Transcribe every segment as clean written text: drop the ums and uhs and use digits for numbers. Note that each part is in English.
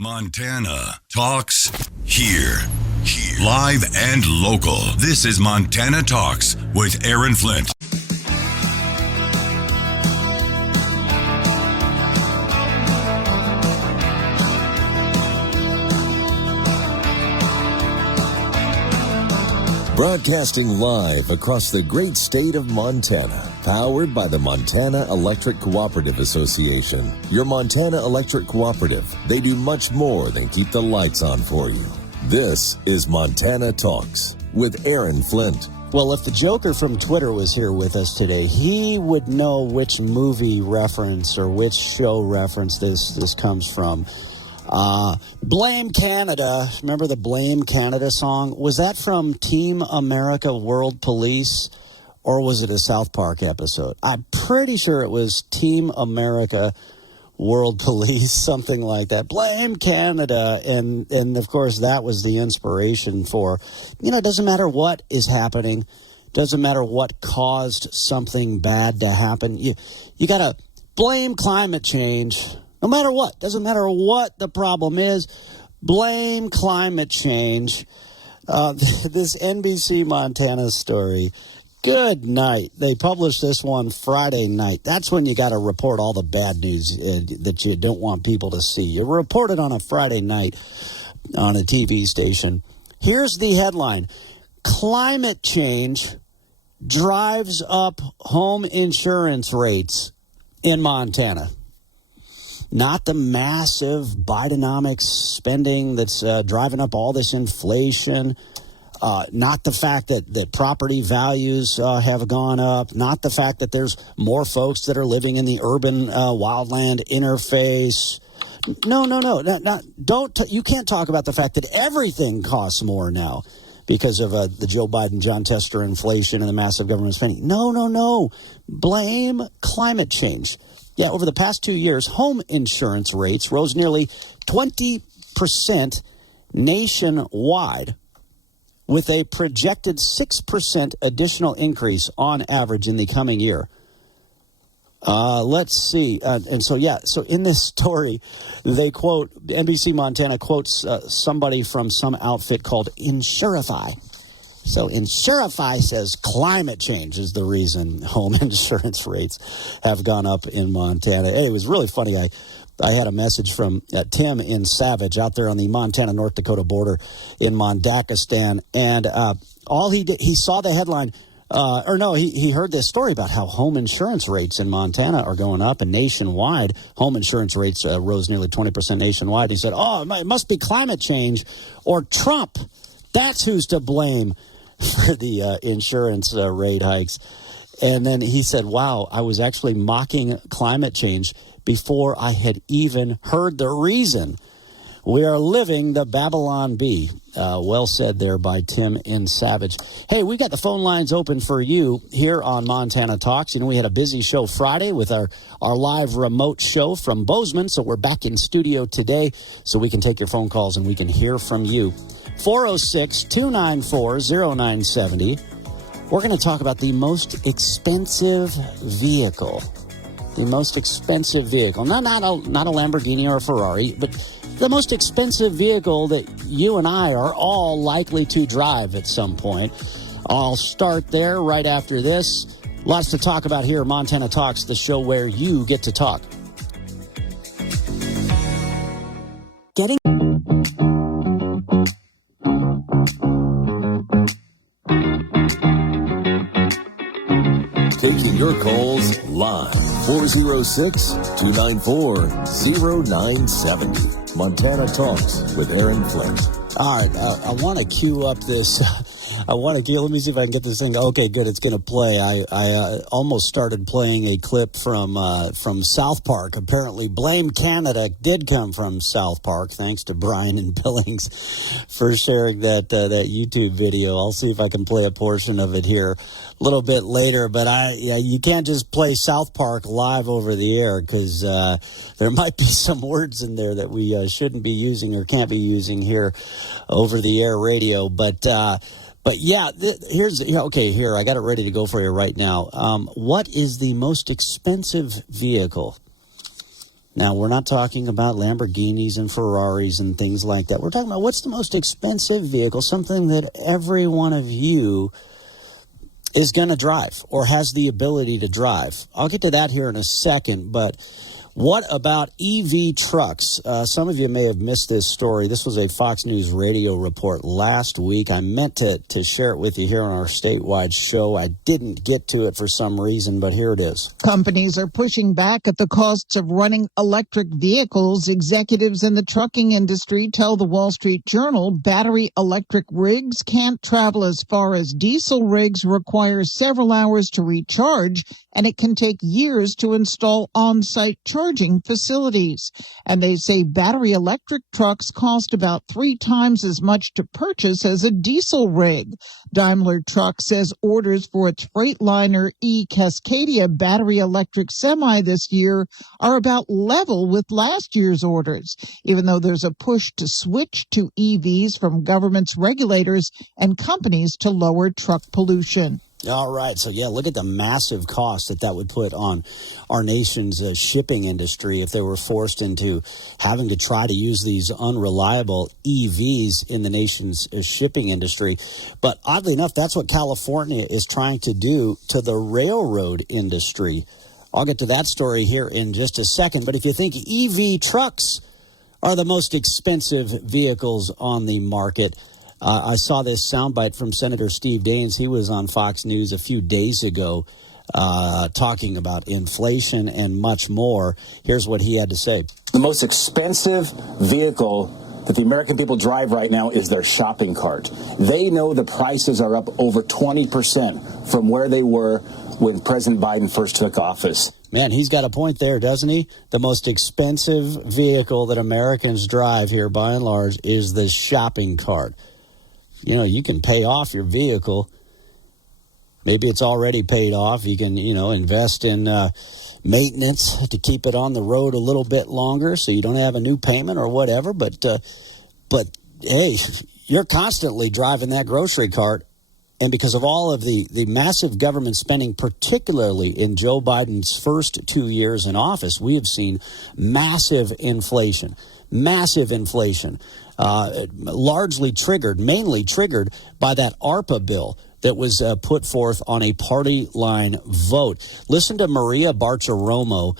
Montana Talks here. Live and local. This is Montana Talks with Aaron Flint. Broadcasting live across the great state of Montana, powered by the Montana Electric Cooperative Association. Your Montana Electric Cooperative, they do much more than keep the lights on for you. This is Montana Talks with Aaron Flint. Well, if the Joker from Twitter was here with us today, he would know which movie reference or which show reference this comes from. Blame Canada. Remember the Blame Canada song? Was that from Team America World Police, or was it a South Park episode? I'm pretty sure it was Team America World Police, something like that. Blame Canada. And of course, that was the inspiration for, it doesn't matter what is happening. Doesn't matter what caused something bad to happen. You got to blame climate change. No matter what, doesn't matter what the problem is, blame climate change. This NBC Montana story, good night. They published this one Friday night. That's when you got to report all the bad news that you don't want people to see. You report it on a Friday night on a TV station. Here's the headline. Climate change drives up home insurance rates in Montana. Not the massive Bidenomics spending that's driving up all this inflation. Not the fact that property values have gone up. Not the fact that there's more folks that are living in the urban wildland interface. No. You can't talk about the fact that everything costs more now because of the Joe Biden, John Tester inflation and the massive government spending. No. Blame climate change. Yeah, over the past 2 years, home insurance rates rose nearly 20% nationwide, with a projected 6% additional increase on average in the coming year. Let's see. So in this story, they quote, NBC Montana quotes somebody from some outfit called Insurify. So Insurify says climate change is the reason home insurance rates have gone up in Montana. Hey, it was really funny. I had a message from Tim in Savage out there on the Montana-North Dakota border in Mondakistan. And all he did, he saw the headline, he heard this story about how home insurance rates in Montana are going up, and nationwide, home insurance rates rose nearly 20% nationwide. He said, it must be climate change or Trump. That's who's to blame for the insurance rate hikes. And then he said, wow, I was actually mocking climate change before I had even heard the reason. We are living the Babylon Bee. Well said there by Tim in Savage. Hey, we got the phone lines open for you here on Montana Talks. We had a busy show Friday with our live remote show from Bozeman, so we're back in studio today so we can take your phone calls and we can hear from you. 406-294-0970. We're going to talk about the most expensive vehicle. The most expensive vehicle. Not a Lamborghini or a Ferrari, but the most expensive vehicle that you and I are all likely to drive at some point. I'll start there right after this. Lots to talk about here. Montana Talks, the show where you get to talk. Taking your calls live. 406-294-0970. Montana Talks with Aaron Flint. All right, I want to queue up this. Let me see if I can get this thing. Okay, good. It's going to play. I almost started playing a clip from South Park. Apparently, Blame Canada did come from South Park. Thanks to Brian and Billings for sharing that YouTube video. I'll see if I can play a portion of it here a little bit later. But you can't just play South Park live over the air because there might be some words in there that we shouldn't be using or can't be using here over the air radio. But yeah, here, I got it ready to go for you right now. What is the most expensive vehicle Now, we're not talking about Lamborghinis and Ferraris and things like that. We're talking about what's the most expensive vehicle, something that every one of you is going to drive or has the ability to drive. I'll get to that here in a second, but what about EV trucks? Some of you may have missed this story. This was a Fox News radio report last week. I meant to share it with you here on our statewide show. I didn't get to it for some reason, but here it is. Companies are pushing back at the costs of running electric vehicles. Executives in the trucking industry tell the Wall Street Journal battery electric rigs can't travel as far as diesel rigs, require several hours to recharge, and it can take years to install on-site charging facilities. And they say battery electric trucks cost about 3 times as much to purchase as a diesel rig. Daimler Truck says orders for its Freightliner E-Cascadia battery electric semi this year are about level with last year's orders, even though there's a push to switch to EVs from governments, regulators, and companies to lower truck pollution. All right. So, yeah, look at the massive cost that would put on our nation's shipping industry if they were forced into having to try to use these unreliable EVs in the nation's shipping industry. But oddly enough, that's what California is trying to do to the railroad industry. I'll get to that story here in just a second. But if you think EV trucks are the most expensive vehicles on the market, I saw this soundbite from Senator Steve Daines. He was on Fox News a few days ago talking about inflation and much more. Here's what he had to say. The most expensive vehicle that the American people drive right now is their shopping cart. They know the prices are up over 20% from where they were when President Biden first took office. Man, he's got a point there, doesn't he? The most expensive vehicle that Americans drive here, by and large, is the shopping cart. You know, you can pay off your vehicle. Maybe it's already paid off. You can, invest in maintenance to keep it on the road a little bit longer so you don't have a new payment or whatever. But hey, you're constantly driving that grocery cart. And because of all of the massive government spending, particularly in Joe Biden's first 2 years in office, we have seen massive inflation. Mainly triggered by that ARPA bill that was put forth on a party line vote. Listen to Maria Bartiromo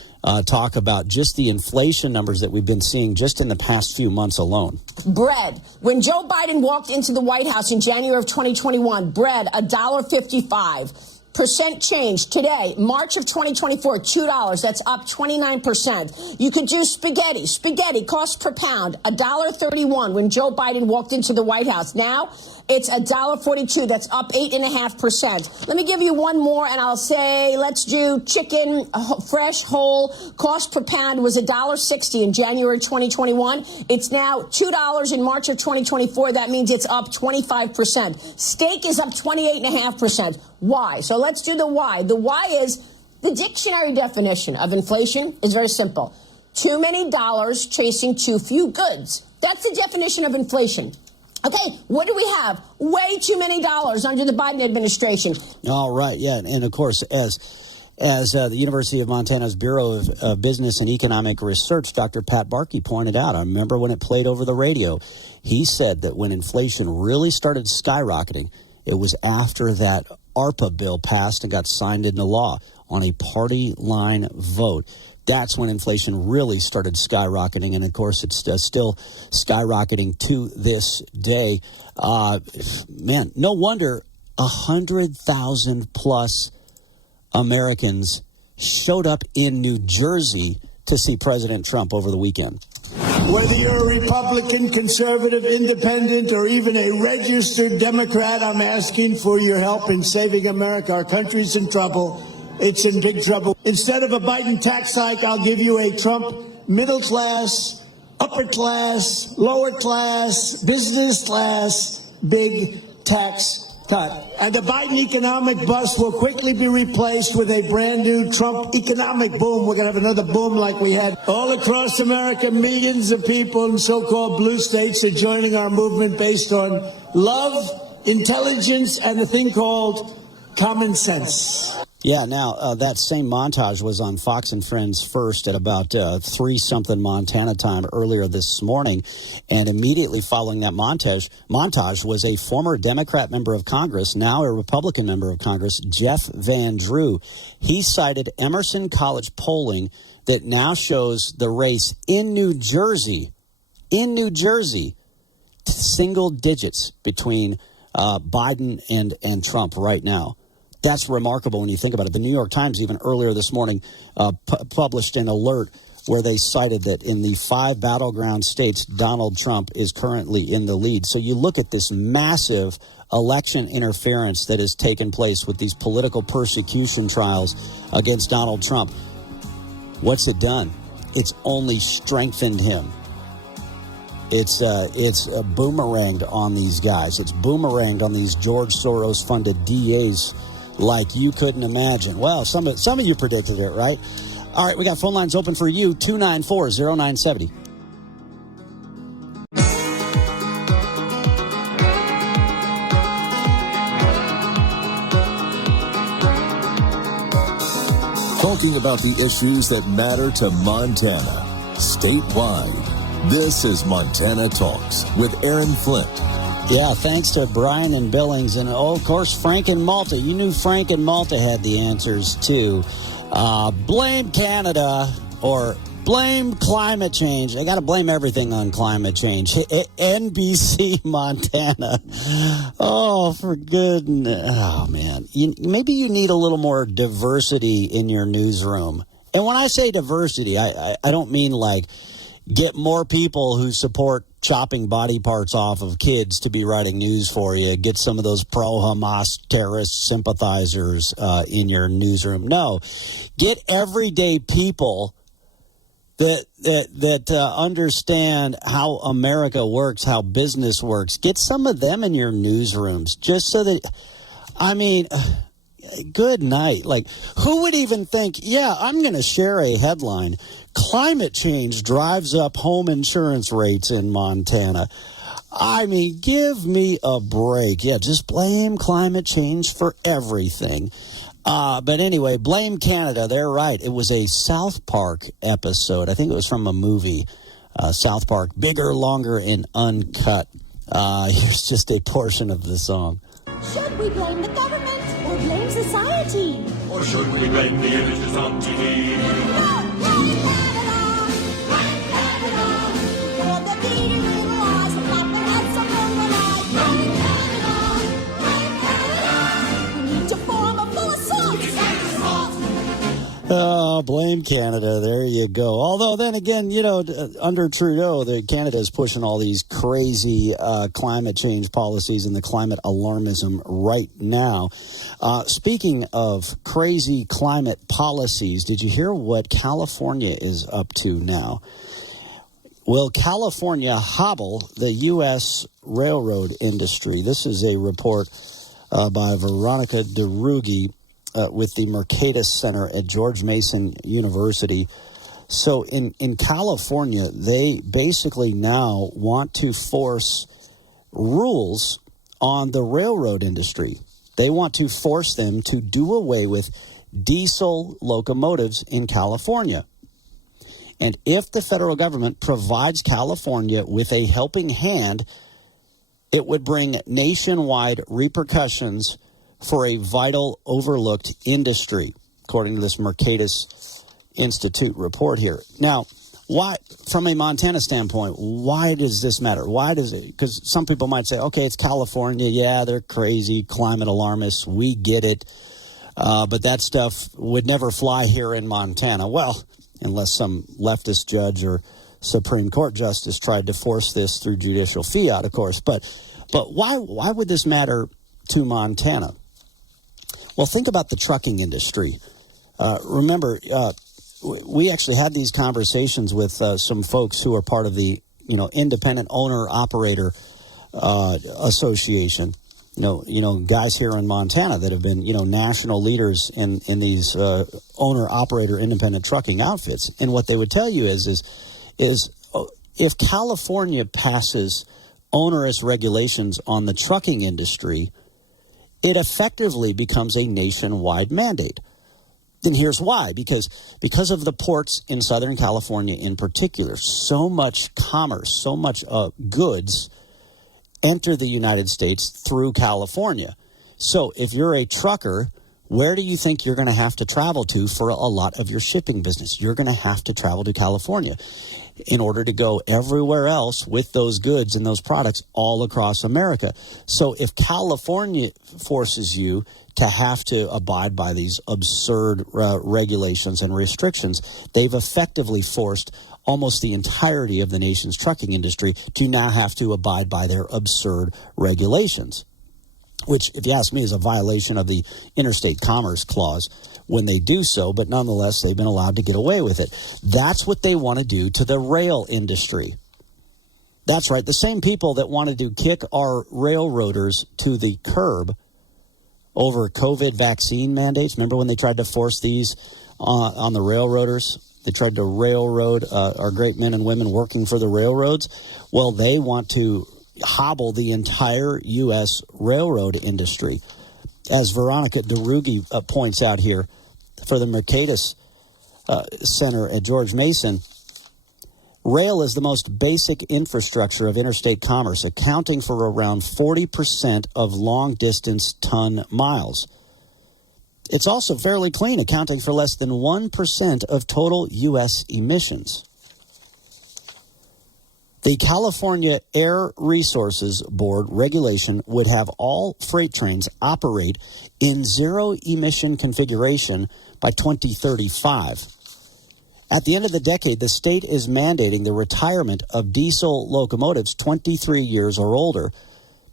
talk about just the inflation numbers that we've been seeing just in the past few months alone. Bread. When Joe Biden walked into the White House in January of 2021, bread, $1.55. Percent change today, March of 2024, $2. That's up 29%. You could do spaghetti. Spaghetti cost per pound, $1.31 when Joe Biden walked into the White House. Now it's $1.42. That's up 8.5%. Let me give you one more, and I'll say let's do chicken, fresh, whole. Cost per pound was $1.60 in January 2021. It's now $2 in March of 2024. That means it's up 25%. Steak is up 28.5%. Why? So let's do the why. The why is the dictionary definition of inflation is very simple. Too many dollars chasing too few goods. That's the definition of inflation. Okay, what do we have? Way too many dollars under the Biden administration. All right, yeah, and of course, as the University of Montana's Bureau of Business and Economic Research, Dr. Pat Barkey pointed out, I remember when it played over the radio, he said that when inflation really started skyrocketing, it was after that ARPA bill passed and got signed into law on a party line vote. That's when inflation really started skyrocketing, and of course it's still skyrocketing to this day. Man, no wonder 100,000 plus Americans showed up in New Jersey to see President Trump over the weekend. Whether you're a Republican, conservative, independent, or even a registered Democrat, I'm asking for your help in saving America. Our country's in trouble. It's in big trouble. Instead of a Biden tax hike, I'll give you a Trump middle class, upper class, lower class, business class, big tax cut. And the Biden economic bust will quickly be replaced with a brand new Trump economic boom. We're going to have another boom like we had all across America. Millions of people in so-called blue states are joining our movement based on love, intelligence, and a thing called common sense. Yeah, now that same montage was on Fox and Friends first at about 3-something Montana time earlier this morning. And immediately following that montage was a former Democrat member of Congress, now a Republican member of Congress, Jeff Van Drew. He cited Emerson College polling that now shows the race in New Jersey, single digits between Biden and Trump right now. That's remarkable when you think about it. The New York Times, even earlier this morning, published an alert where they cited that in the 5 battleground states, Donald Trump is currently in the lead. So you look at this massive election interference that has taken place with these political persecution trials against Donald Trump. What's it done? It's only strengthened him. It's boomeranged on these guys. It's boomeranged on these George Soros-funded DAs like you couldn't imagine. Well, some of you predicted it, right? All right, we got phone lines open for you, 294-0970. Talking about the issues that matter to Montana, statewide. This is Montana Talks with Aaron Flint. Yeah, thanks to Brian and Billings. And, of course, Frank and Malta. You knew Frank and Malta had the answers, too. Blame Canada or blame climate change. I got to blame everything on climate change. NBC Montana. Oh, for goodness. Oh, man. Maybe you need a little more diversity in your newsroom. And when I say diversity, I don't mean like get more people who support chopping body parts off of kids to be writing news for you. Get some of those pro-Hamas terrorist sympathizers in your newsroom. No, get everyday people that understand how America works, how business works. Get some of them in your newsrooms, just so that, I mean, good night. Like, who would even think, yeah, I'm going to share a headline. Climate change drives up home insurance rates in Montana. I mean, give me a break. Yeah, just blame climate change for everything. But anyway, blame Canada. They're right. It was a South Park episode. I think it was from a movie, South Park, Bigger, Longer, and Uncut. Here's just a portion of the song. Should we blame the government or blame society? Or should we blame the images on TV? No, blame Canada! Blame Canada! For the beating laws, the flopper and some normalized. Blame Canada! Blame Canada! We need to form a full assault! Oh, blame Canada. There you go. Although then again, you know, under Trudeau, Canada is pushing all these crazy climate change policies and the climate alarmism right now. Speaking of crazy climate policies, did you hear what California is up to now? Will California hobble the U.S. railroad industry? This is a report by Veronica DeRuggi with the Mercatus Center at George Mason University. So in California, they basically now want to force rules on the railroad industry. They want to force them to do away with diesel locomotives in California. And if the federal government provides California with a helping hand, it would bring nationwide repercussions for a vital, overlooked industry, according to this Mercatus Institute report here. Now, why, from a Montana standpoint, why does this matter? Why does it? Because some people might say, okay, it's California. Yeah, they're crazy, climate alarmists. We get it. But that stuff would never fly here in Montana. Well, unless some leftist judge or Supreme Court justice tried to force this through judicial fiat, of course. But why would this matter to Montana? Well, think about the trucking industry. Remember, we actually had these conversations with some folks who are part of the, independent owner-operator association. Guys here in Montana that have been, national leaders in these owner-operator independent trucking outfits. And what they would tell you is if California passes onerous regulations on the trucking industry, it effectively becomes a nationwide mandate. And here's why. Because of the ports in Southern California in particular, so much commerce, so much goods enter the United States through California. So if you're a trucker, where do you think you're going to have to travel to for a lot of your shipping business? You're going to have to travel to California in order to go everywhere else with those goods and those products all across America. So if California forces you to have to abide by these absurd regulations and restrictions, they've effectively forced almost the entirety of the nation's trucking industry to now have to abide by their absurd regulations, which, if you ask me, is a violation of the Interstate Commerce Clause when they do so, but nonetheless, they've been allowed to get away with it. That's what they want to do to the rail industry. That's right. The same people that wanted to kick our railroaders to the curb over COVID vaccine mandates. Remember when they tried to force these on the railroaders? They tried to railroad our great men and women working for the railroads. Well, they want to hobble the entire U.S. railroad industry. As Veronica DeRuggi points out here for the Mercatus Center at George Mason, rail is the most basic infrastructure of interstate commerce, accounting for around 40% of long-distance ton miles. It's also fairly clean, accounting for less than 1% of total U.S. emissions. The California Air Resources Board regulation would have all freight trains operate in zero-emission configuration by 2035. At the end of the decade, the state is mandating the retirement of diesel locomotives 23 years or older,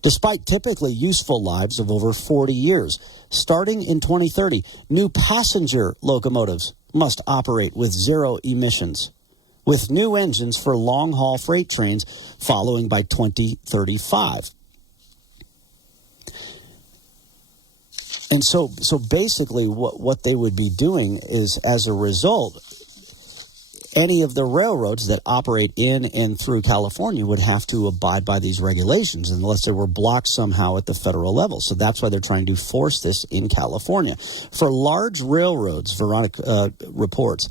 despite typically useful lives of over 40 years. Starting in 2030, new passenger locomotives must operate with zero emissions, with new engines for long-haul freight trains following by 2035. And so basically what they would be doing is, as a result, any of the railroads that operate in and through California would have to abide by these regulations unless they were blocked somehow at the federal level. So that's why they're trying to force this in California. For large railroads, Veronica reports,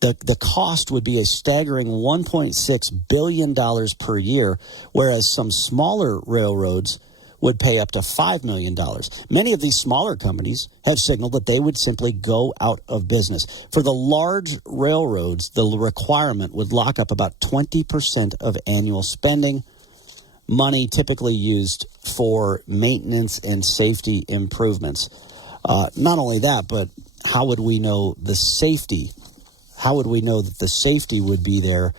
the cost would be a staggering $1.6 billion per year, whereas some smaller railroads would pay up to $5 million. Many of these smaller companies have signaled that they would simply go out of business. For the large railroads, the requirement would lock up about 20% of annual spending, money typically used for maintenance and safety improvements. Not only that, but how would we know the safety? How would we know that the safety would be there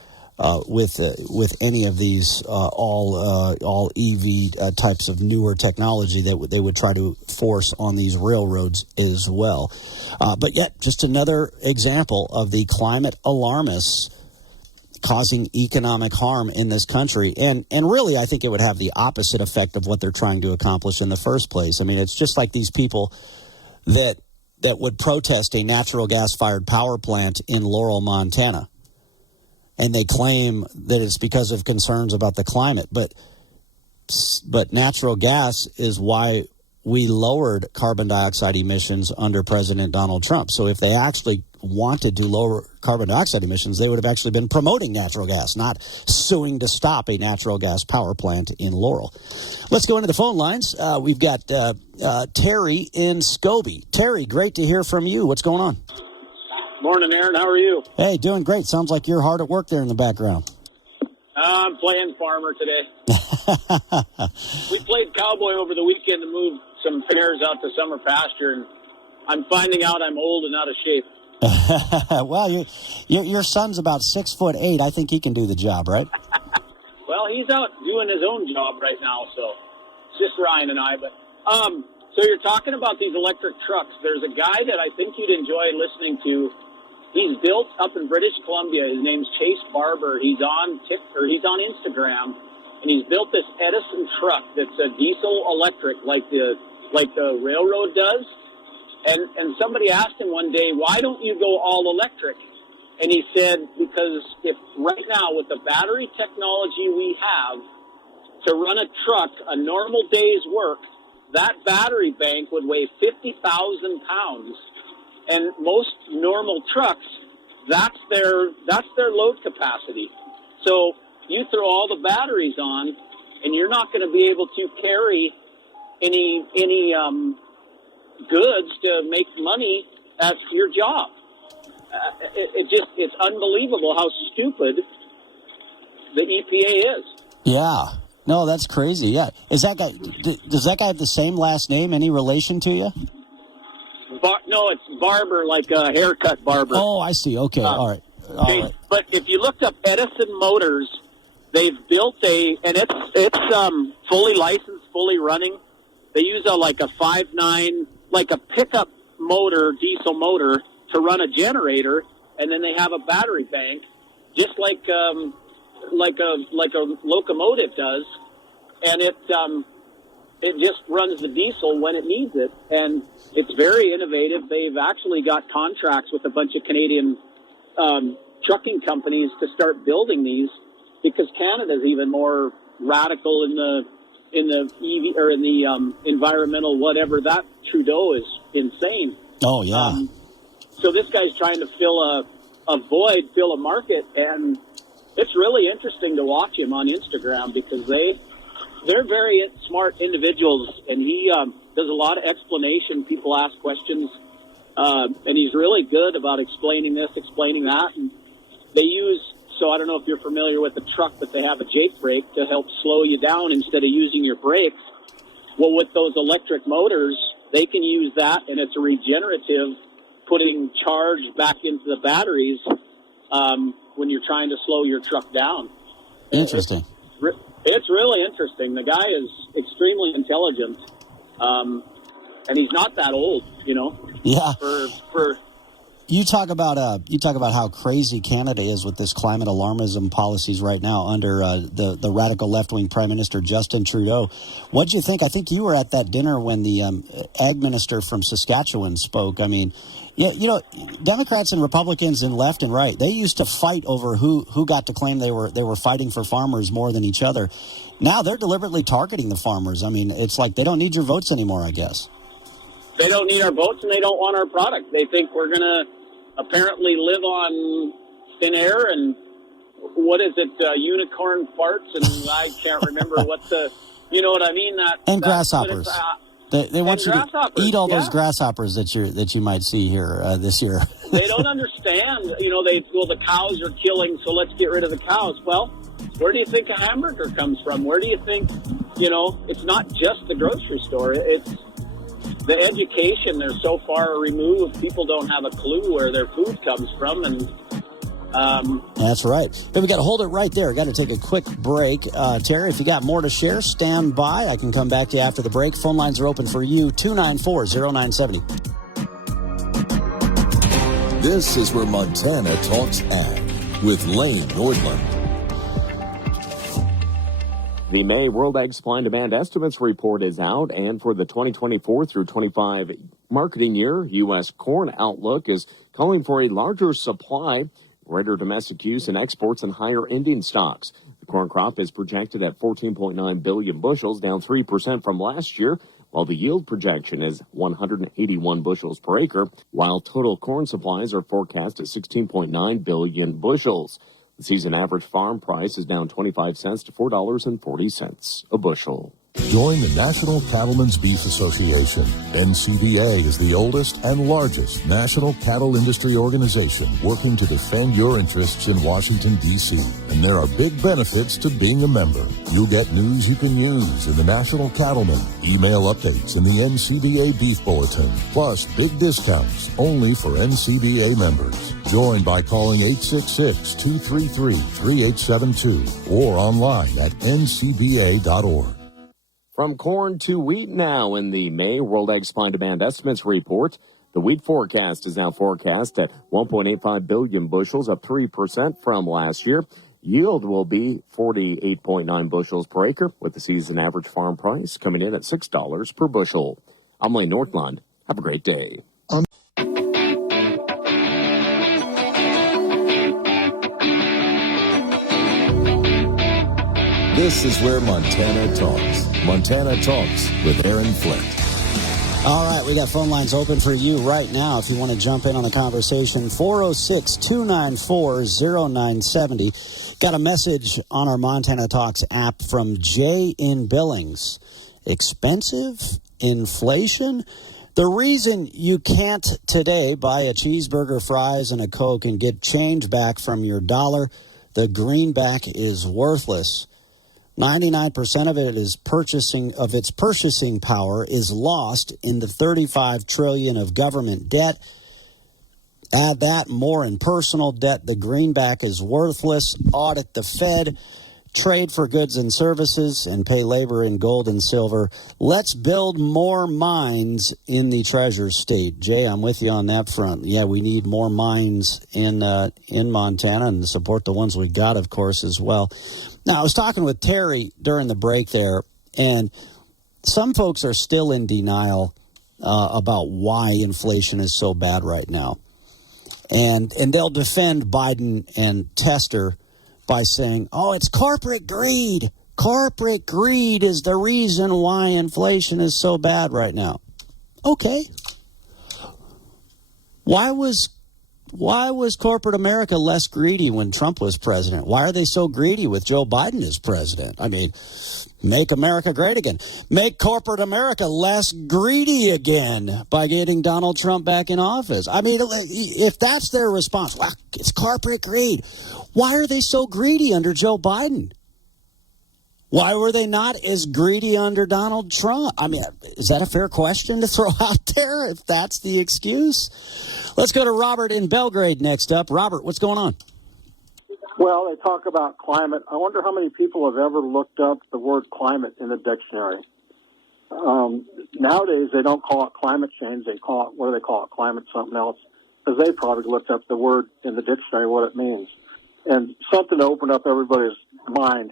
with any of these all EV types of newer technology that they would try to force on these railroads as well? But yet, just another example of the climate alarmists causing economic harm in this country. And really, I think it would have the opposite effect of what they're trying to accomplish in the first place. I mean, it's just like these people that would protest a natural gas-fired power plant in Laurel, Montana. And they claim that it's because of concerns about the climate. But natural gas is why we lowered carbon dioxide emissions under President Donald Trump. So if they actually wanted to lower carbon dioxide emissions, they would have actually been promoting natural gas, not suing to stop a natural gas power plant in Laurel. Let's go into the phone lines. We've got Terry in Scobie. Terry, great to hear from you. What's going on? Morning, Aaron. How are you? Hey, doing great. Sounds like you're hard at work there in the background. I'm playing farmer today. We played cowboy over the weekend to move some pairs out to summer pasture, and I'm finding out I'm old and out of shape. Well, your son's about 6'8". I think he can do the job, right? Well, he's out doing his own job right now, so it's just Ryan and I. But so you're talking about these electric trucks. There's a guy that I think you'd enjoy listening to. He's built up in British Columbia. His name's Chase Barber. He's on Instagram, and he's built this Edison truck that's a diesel electric, like the railroad does. And somebody asked him one day, why don't you go all electric? And he said, because if right now with the battery technology we have to run a truck, a normal day's work, that battery bank would weigh 50,000 pounds. And most normal trucks, that's their load capacity. So you throw all the batteries on, and you're not going to be able to carry any goods to make money at your job. It's unbelievable how stupid the EPA is. Yeah. No, that's crazy. Yeah. Does that guy have the same last name? Any relation to you? No, it's Barber, like a haircut barber. Oh, I see. Okay. All right. All right. But if you looked up Edison Motors, they've built and it's fully licensed, fully running. They use a 5.9, like a pickup motor, diesel motor, to run a generator, and then they have a battery bank, just like a locomotive does, and it just runs the diesel when it needs it, and it's very innovative. They've actually got contracts with a bunch of Canadian trucking companies to start building these, because Canada's even more radical in the EV or in the environmental whatever. That Trudeau is insane. Oh yeah. So this guy's trying to fill a void, fill a market, and it's really interesting to watch him on Instagram, because they're very smart individuals, and he does a lot of explanation. People ask questions, and he's really good about explaining this, explaining that. And they use, so I don't know if you're familiar with the truck, but they have a Jake brake to help slow you down instead of using your brakes. Well, with those electric motors, they can use that, and it's a regenerative, putting charge back into the batteries when you're trying to slow your truck down. Interesting. It's really interesting. The guy is extremely intelligent, and he's not that old, you know. Yeah. For You talk about how crazy Canada is with this climate alarmism policies right now under the radical left-wing Prime Minister Justin Trudeau. What did you think? I think you were at that dinner when the ag minister from Saskatchewan spoke. I mean, yeah, you know, Democrats and Republicans and left and right, they used to fight over who got to claim they were fighting for farmers more than each other. Now they're deliberately targeting the farmers. I mean, it's like they don't need your votes anymore, I guess. They don't need our votes, and they don't want our product. They think we're going to apparently live on thin air, and what is it, unicorn farts, and I can't remember what you know what I mean? And grasshoppers. They want you to eat all those grasshoppers that you might see here this year. They don't understand. You know, the cows are killing, so let's get rid of the cows. Well, where do you think a hamburger comes from? Where do you think, it's not just the grocery store. It's the education. They're so far removed, people don't have a clue where their food comes from. And that's right. But we got to hold it right there. Got to take a quick break. Terry, if you got more to share, stand by. I can come back to you after the break. Phone lines are open for you, 294-0970. This is where Montana talks ag with Lane Nordlund. The May World Ag Supply and Demand Estimates report is out, and for the 2024 through 25 marketing year, U.S. corn outlook is calling for a larger supply, greater domestic use and exports, and higher ending stocks. The corn crop is projected at 14.9 billion bushels, down 3% from last year, while the yield projection is 181 bushels per acre, while total corn supplies are forecast at 16.9 billion bushels. The season average farm price is down 25 cents to $4.40 a bushel. Join the National Cattlemen's Beef Association. NCBA is the oldest and largest national cattle industry organization working to defend your interests in Washington, D.C. And there are big benefits to being a member. You'll get news you can use in the National Cattleman, email updates in the NCBA Beef Bulletin, plus big discounts only for NCBA members. Join by calling 866-233-3872 or online at ncba.org. From corn to wheat now in the May World Ag Supply and Demand Estimates report. The wheat forecast is now forecast at 1.85 billion bushels, up 3% from last year. Yield will be 48.9 bushels per acre, with the season average farm price coming in at $6 per bushel. I'm Lane Nordlund. Have a great day. This is where Montana talks. Montana Talks with Aaron Flint. All right, we got phone lines open for you right now if you want to jump in on the conversation. 406-294-0970. Got a message on our Montana Talks app from Jay in Billings. Expensive? Inflation? The reason you can't today buy a cheeseburger, fries, and a Coke and get change back from your dollar, the greenback is worthless. 99% of its purchasing power is lost in the $35 trillion of government debt. Add that more in personal debt, the greenback is worthless. Audit the Fed, trade for goods and services, and pay labor in gold and silver. Let's build more mines in the Treasure State. Jay, I'm with you on that front. Yeah, we need more mines in Montana and support the ones we got, of course, as well. Now, I was talking with Terry during the break there, and some folks are still in denial about why inflation is so bad right now. And they'll defend Biden and Tester by saying, oh, it's corporate greed. Corporate greed is the reason why inflation is so bad right now. Okay. Why was corporate America less greedy when Trump was president? Why are they so greedy with Joe Biden as president? I mean, make America great again. Make corporate America less greedy again by getting Donald Trump back in office. I mean, if that's their response, well, it's corporate greed. Why are they so greedy under Joe Biden? Why were they not as greedy under Donald Trump? I mean, is that a fair question to throw out there if that's the excuse? Let's go to Robert in Belgrade next up. Robert, what's going on? Well, they talk about climate. I wonder how many people have ever looked up the word climate in the dictionary. Nowadays, they don't call it climate change. They call it, what do they call it, climate something else, because they probably looked up the word in the dictionary, what it means. And something to open up everybody's mind.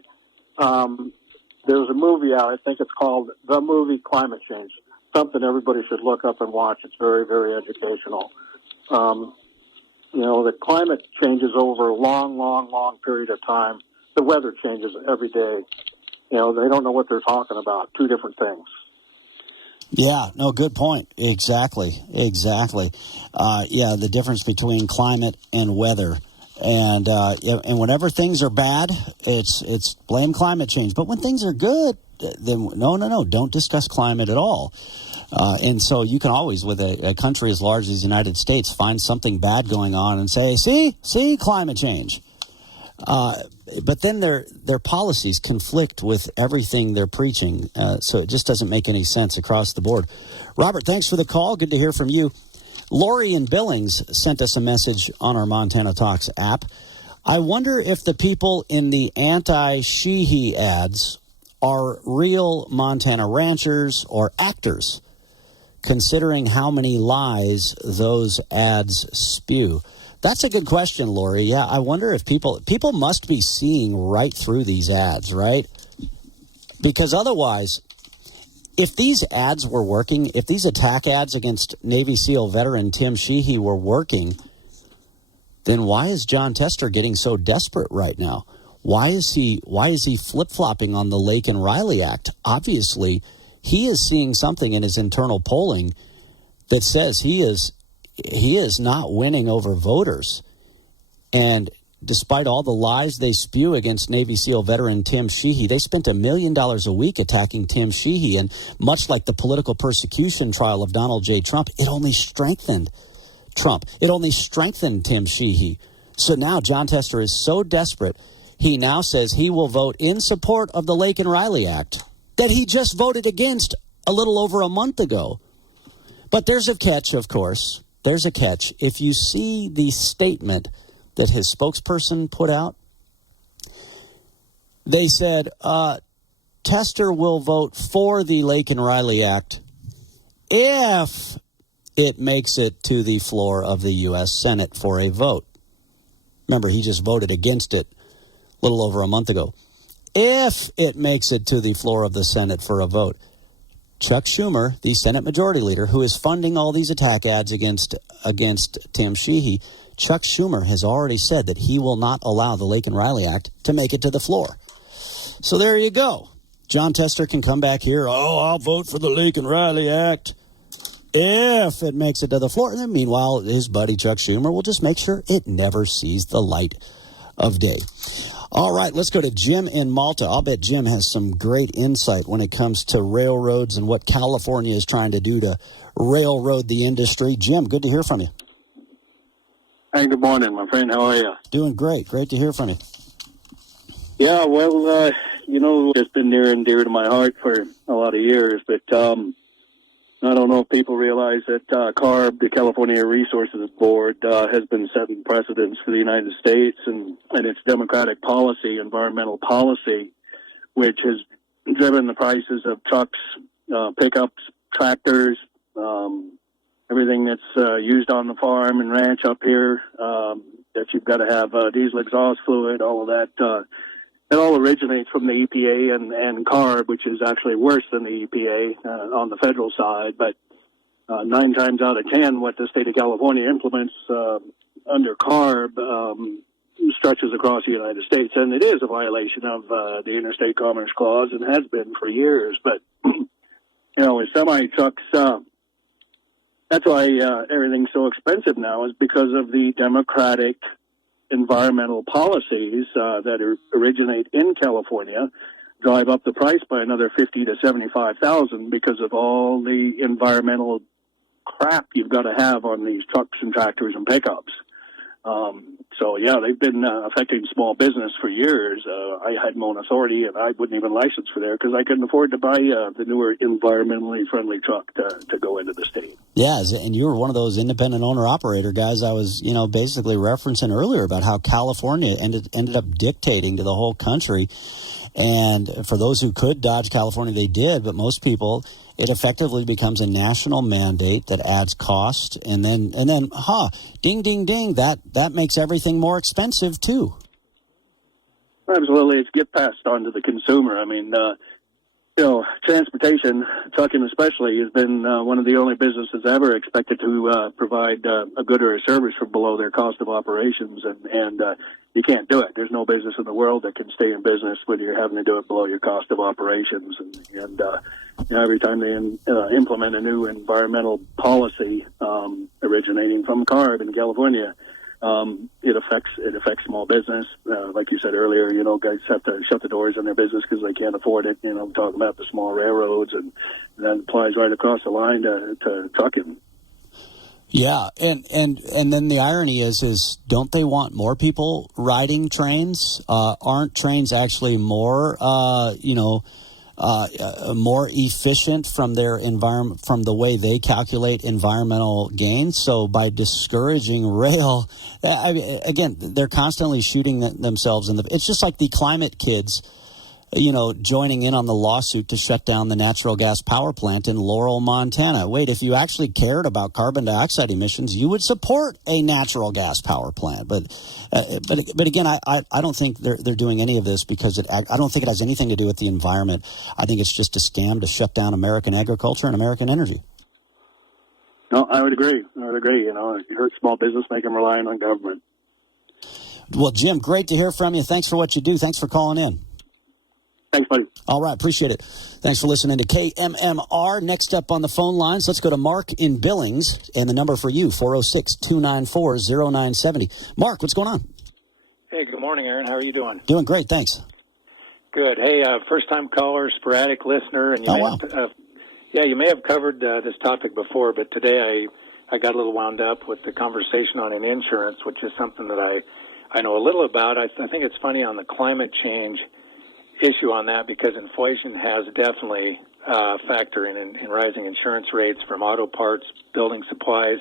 There's a movie out, I think it's called The Movie Climate Change, something everybody should look up and watch. It's very, very educational. The climate changes over a long, long, long period of time. The weather changes every day. They don't know what they're talking about. Two different things. Yeah, no, good point. Exactly. The difference between climate and weather. And whenever things are bad, it's blame climate change. But when things are good, then no, don't discuss climate at all. And so you can always, with a country as large as the United States, find something bad going on and say, see, climate change. But then their policies conflict with everything they're preaching. So it just doesn't make any sense across the board. Robert, thanks for the call. Good to hear from you. Lori in Billings sent us a message on our Montana Talks app. I wonder if the people in the anti-Sheehy ads are real Montana ranchers or actors, considering how many lies those ads spew. That's a good question, Lori. Yeah, I wonder if people must be seeing right through these ads, right? Because otherwise, if these ads were working, if these attack ads against Navy SEAL veteran Tim Sheehy were working, then why is Jon Tester getting so desperate right now? Why is he flip-flopping on the Lake and Riley Act? Obviously, he is seeing something in his internal polling that says he is not winning over voters. And despite all the lies they spew against Navy SEAL veteran Tim Sheehy, they spent $1 million a week attacking Tim Sheehy. And much like the political persecution trial of Donald J. Trump, it only strengthened Trump. It only strengthened Tim Sheehy. So now Jon Tester is so desperate, he now says he will vote in support of the Lake and Riley Act that he just voted against a little over a month ago. But there's a catch, of course. There's a catch. If you see the statement that his spokesperson put out, they said Tester will vote for the Lake and Riley Act if it makes it to the floor of the U.S. Senate for a vote. Remember, he just voted against it a little over a month ago. If it makes it to the floor of the Senate for a vote, Chuck Schumer, the Senate Majority Leader, who is funding all these attack ads against Tim Sheehy, Chuck Schumer has already said that he will not allow the Lake and Riley Act to make it to the floor. So there you go. Jon Tester can come back here, I'll vote for the Lake and Riley Act. if it makes it to the floor. And then meanwhile, his buddy Chuck Schumer will just make sure it never sees the light of day. All right, let's go to Jim in Malta. I'll bet Jim has some great insight when it comes to railroads and what California is trying to do to railroad the industry. Jim, good to hear from you. Hey, good morning, my friend. How are you? Doing great. Great to hear from you. Yeah, well, it's been near and dear to my heart for a lot of years, but I don't know if people realize that CARB, the California Air Resources Board, has been setting precedents for the United States and its democratic policy, environmental policy, which has driven the prices of trucks, pickups, tractors, everything that's used on the farm and ranch up here, that you've got to have diesel exhaust fluid, all of that. It all originates from the EPA and CARB, which is actually worse than the EPA on the federal side. But 9 times out of 10, what the state of California implements under CARB stretches across the United States. And it is a violation of the Interstate Commerce Clause and has been for years. But, with semi-trucks, that's why everything's so expensive now, is because of the democratic environmental policies that originate in California, drive up the price by another $50,000 to $75,000 because of all the environmental crap you've got to have on these trucks and tractors and pickups. So they've been affecting small business for years. I had my own authority, and I wouldn't even license for there because I couldn't afford to buy the newer environmentally friendly truck to go into the state. Yeah, and you were one of those independent owner-operator guys I was, basically referencing earlier about how California ended up dictating to the whole country. And for those who could dodge California, they did. But most people, it effectively becomes a national mandate that adds cost. And then, ding, ding, ding, that makes everything more expensive, too. Absolutely. It's get passed on to the consumer. I mean, transportation, trucking especially, has been one of the only businesses ever expected to provide a good or a service for below their cost of operations. And you can't do it. There's no business in the world that can stay in business when you're having to do it below your cost of operations. And every time they implement a new environmental policy originating from CARB in California, it affects small business. Like you said earlier, guys have to shut the doors on their business because they can't afford it. Talking about the small railroads, and that applies right across the line to trucking. Yeah, and then the irony is don't they want more people riding trains? Aren't trains actually more more efficient from their environment, from the way they calculate environmental gains? So by discouraging rail, again, they're constantly shooting themselves in the. It's just like the climate kids, joining in on the lawsuit to shut down the natural gas power plant in Laurel, Montana. Wait, if you actually cared about carbon dioxide emissions, you would support a natural gas power plant. But again, I don't think they're doing any of this because I don't think it has anything to do with the environment. I think it's just a scam to shut down American agriculture and American energy. No, I would agree. It hurts small business, make them relying on government. Well, Jim, great to hear from you. Thanks for what you do. Thanks for calling in. Thanks, buddy. All right, appreciate it. Thanks for listening to KMMR. Next up on the phone lines, let's go to Mark in Billings, and the number for you, 406-294-0970. Mark, what's going on? Hey, good morning, Aaron. How are you doing? Doing great, thanks. Good. Hey, first-time caller, sporadic listener, and you may have covered this topic before, but today I got a little wound up with the conversation on insurance, which is something that I know a little about. I think it's funny on the climate change issue on that because inflation has definitely factor in rising insurance rates from auto parts, building supplies.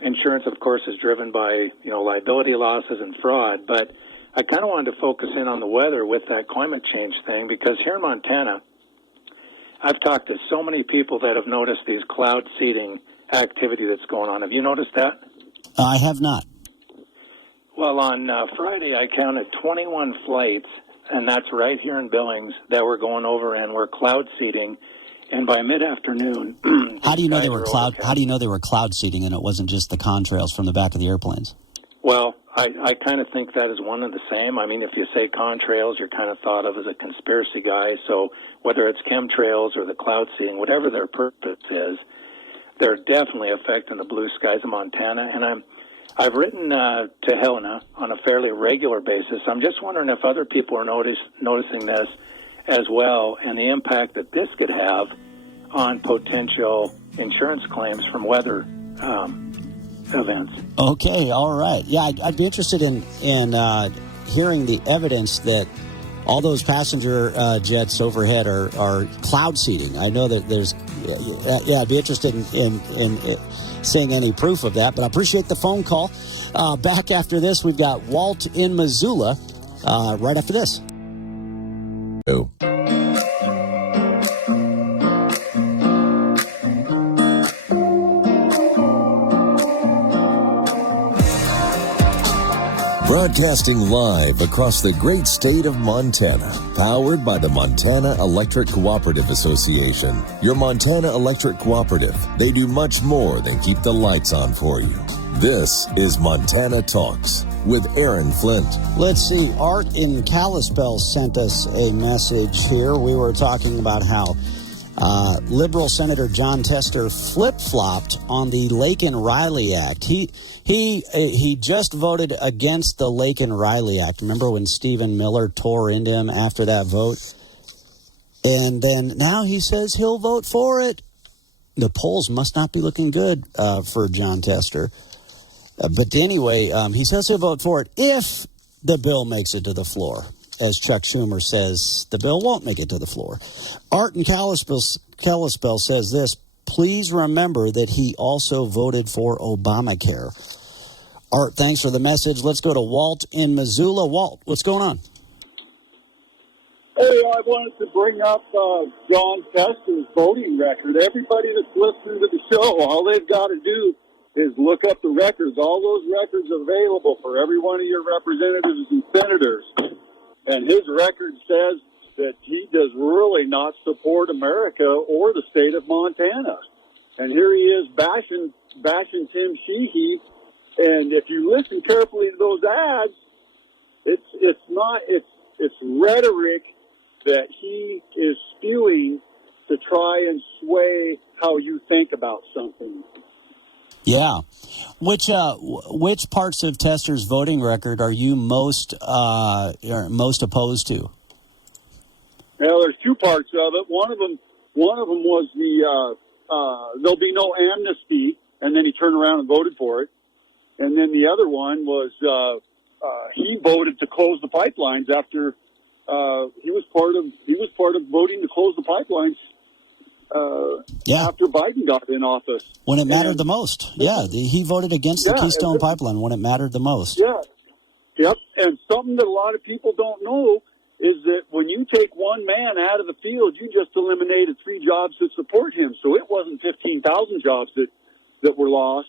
Insurance, of course, is driven by liability losses and fraud, but I kind of wanted to focus in on the weather with that climate change thing because here in Montana, I've talked to so many people that have noticed these cloud seeding activity that's going on. Have you noticed that? I have not. Well, on Friday, I counted 21 flights, and that's right here in Billings, that we're going over and we're cloud seeding. And by mid-afternoon, how do you know they were cloud? How do you know they were cloud seeding and it wasn't just the contrails from the back of the airplanes? Well, I kind of think that is one and the same. I mean, if you say contrails, you're kind of thought of as a conspiracy guy. So whether it's chemtrails or the cloud seeding, whatever their purpose is, they're definitely affecting the blue skies of Montana. And I've written to Helena on a fairly regular basis. I'm just wondering if other people are noticing this as well, and the impact that this could have on potential insurance claims from weather events. Okay, all right. Yeah, I'd be interested in hearing the evidence that all those passenger jets overhead are cloud seeding. I know that there's, I'd be interested in seeing any proof of that, but I appreciate the phone call. Back after this, we've got Walt in Missoula right after this. Oh. Broadcasting live across the great state of Montana, powered by the Montana Electric Cooperative Association. Your Montana Electric Cooperative. They do much more than keep the lights on for you. This is Montana Talks with Aaron Flint. Let's see, Art in Kalispell sent us a message here. We were talking about how Liberal Senator Jon Tester flip-flopped on the Laken-Riley Act. He just voted against the Laken-Riley Act. Remember when Stephen Miller tore into him after that vote? And then now he says he'll vote for it. The polls must not be looking good for Jon Tester. But anyway, he says he'll vote for it if the bill makes it to the floor. As Chuck Schumer says, the bill won't make it to the floor. Art in Kalispell says this: please remember that he also voted for Obamacare. Art, thanks for the message. Let's go to Walt in Missoula. Walt, what's going on? Hey, I wanted to bring up Jon Tester's voting record. Everybody that's listening to the show, all they've got to do is look up the records. All those records available for every one of your representatives and senators. And his record says that he does really not support America or the state of Montana. And here he is bashing Tim Sheehy. And if you listen carefully to those ads, it's rhetoric that he is spewing to try and sway how you think about something. Yeah. Which parts of Tester's voting record are you most opposed to? Well, there's two parts of it. One of them was the there'll be no amnesty, and then he turned around and voted for it. And then the other one was he voted to close the pipelines after he was part of voting to close the pipelines. After Biden got in office. When it mattered the most. Yeah, he voted against the Keystone Pipeline when it mattered the most. Yeah. Yep. And something that a lot of people don't know is that when you take one man out of the field, you just eliminated 3 jobs that support him. So it wasn't 15,000 jobs that were lost.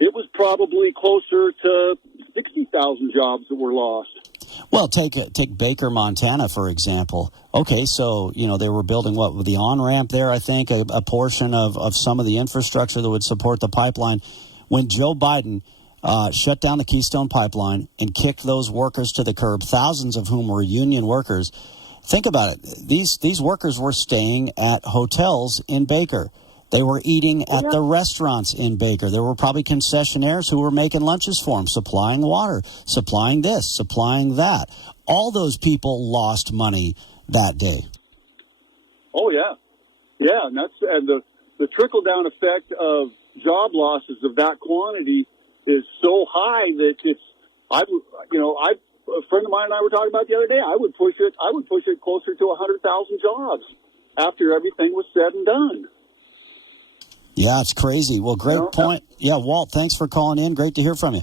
It was probably closer to 60,000 jobs that were lost. Well, take Baker, Montana, for example. Okay, so, they were building the on-ramp there, I think, a portion of some of the infrastructure that would support the pipeline. When Joe Biden shut down the Keystone Pipeline and kicked those workers to the curb, thousands of whom were union workers, think about it. These workers were staying at hotels in Baker. They were eating at the restaurants in Baker. There were probably concessionaires who were making lunches for them, supplying water, supplying this, supplying that. All those people lost money that day. Oh, yeah. Yeah, and the trickle-down effect of job losses of that quantity is so high that a friend of mine and I were talking about the other day, I would push it closer to 100,000 jobs after everything was said and done. Yeah, it's crazy. Well, great point. Yeah, Walt, thanks for calling in. Great to hear from you.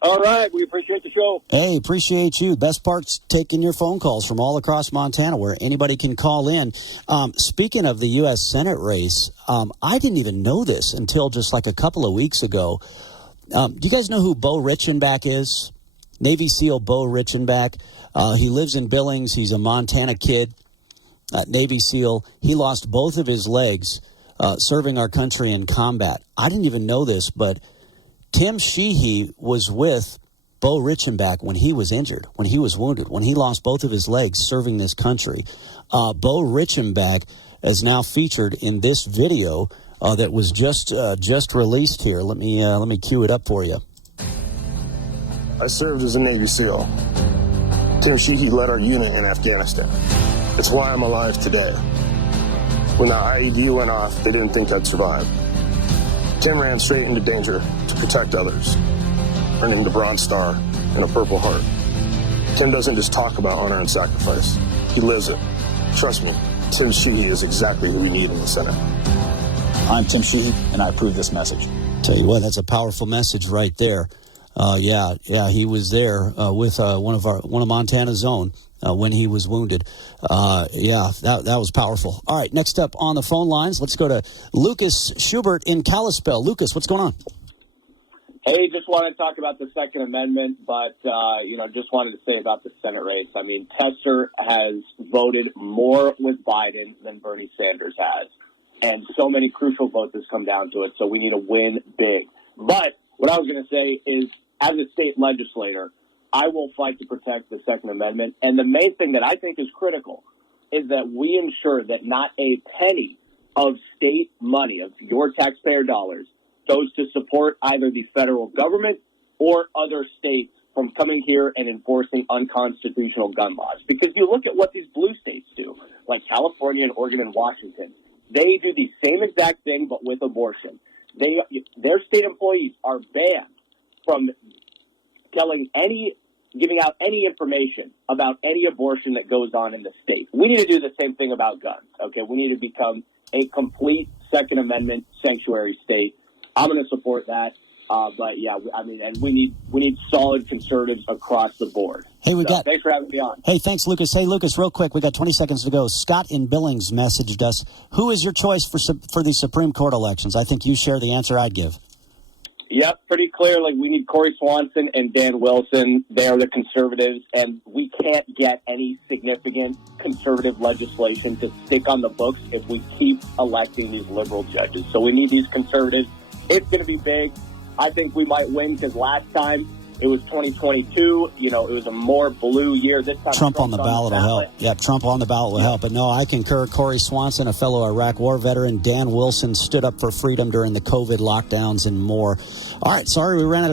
All right. We appreciate the show. Hey, appreciate you. Best part's taking your phone calls from all across Montana where anybody can call in. Speaking of the U.S. Senate race, I didn't even know this until just like a couple of weeks ago. Do you guys know who Bo Richenbach is? Navy SEAL Bo Richenbach. He lives in Billings. He's a Montana kid, Navy SEAL. He lost both of his legs serving our country in combat. I didn't even know this, but Tim Sheehy was with Bo Richenbach when he was injured, when he was wounded, when he lost both of his legs serving this country. Bo Richenbach is now featured in this video that was just released here. Let me cue it up for you. I served as a Navy SEAL. Tim Sheehy led our unit in Afghanistan. It's why I'm alive today. When the IED went off, they didn't think I'd survive. Tim ran straight into danger to protect others, earning the Bronze Star and a Purple Heart. Tim doesn't just talk about honor and sacrifice. He lives it. Trust me, Tim Sheehy is exactly who we need in the Senate. I'm Tim Sheehy, and I approve this message. Tell you what, that's a powerful message right there. Yeah, he was there with one of Montana's own when he was wounded. That was powerful. All right, next up on the phone lines, let's go to Lucas Schubert in Kalispell. Lucas, what's going on? Hey, just wanted to talk about the Second Amendment, but, just wanted to say about the Senate race. I mean, Tester has voted more with Biden than Bernie Sanders has, and so many crucial votes has come down to it, so we need to win big. But what I was going to say is, as a state legislator, I will fight to protect the Second Amendment, and the main thing that I think is critical is that we ensure that not a penny of state money, of your taxpayer dollars, goes to support either the federal government or other states from coming here and enforcing unconstitutional gun laws. Because you look at what these blue states do, like California and Oregon and Washington, they do the same exact thing but with abortion. Their state employees are banned from giving out any information about any abortion that goes on in the state. We need to do the same thing about guns, okay? We need to become a complete Second Amendment sanctuary state. I'm going to support that. But yeah, and we need solid conservatives across the board. Hey, thanks for having me on. Hey, thanks, Lucas. Hey, Lucas, real quick, we got 20 seconds to go. Scott in Billings messaged us. Who is your choice for the Supreme Court elections? I think you share the answer I'd give. Yep, pretty clear. Like, we need Corey Swanson and Dan Wilson. They're the conservatives, and we can't get any significant conservative legislation to stick on the books if we keep electing these liberal judges. So we need these conservatives. It's going to be big. I think we might win because last time it was 2022. It was a more blue year. This time Trump on the ballot will help. Yeah, Trump on the ballot will help. But no, I concur. Corey Swanson, a fellow Iraq war veteran. Dan Wilson stood up for freedom during the COVID lockdowns and more. All right, sorry we ran out of